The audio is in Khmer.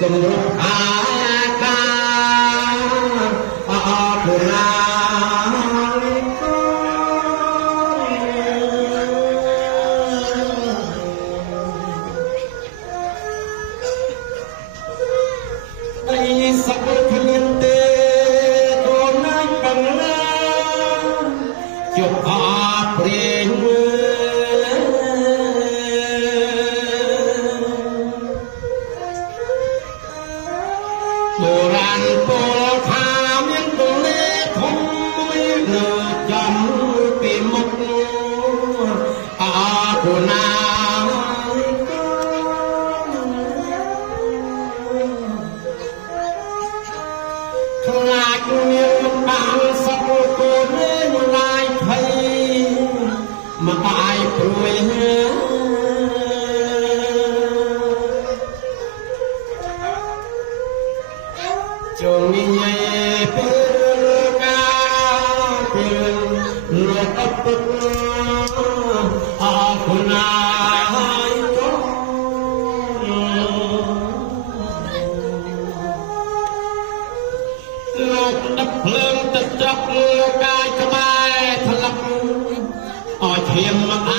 សម្រុកអាកាអពុរាសក្តិមានទេកូនណាច់បង្លាជប់អព្រៀងបុរាណពលថាមានទលេធំមួយនៅចំពីមុខអពុណាខ្លាចមានបានសពគូនេះឡាយភ័យមកបាយព្រួយជុំញ៉ៃពេលកាពេលលោកអពុតអពុណាលោកដឹកភ្លើងទឹកចប់លោកកាយក្បែរថ្លាប់ឲ្យឈាមមក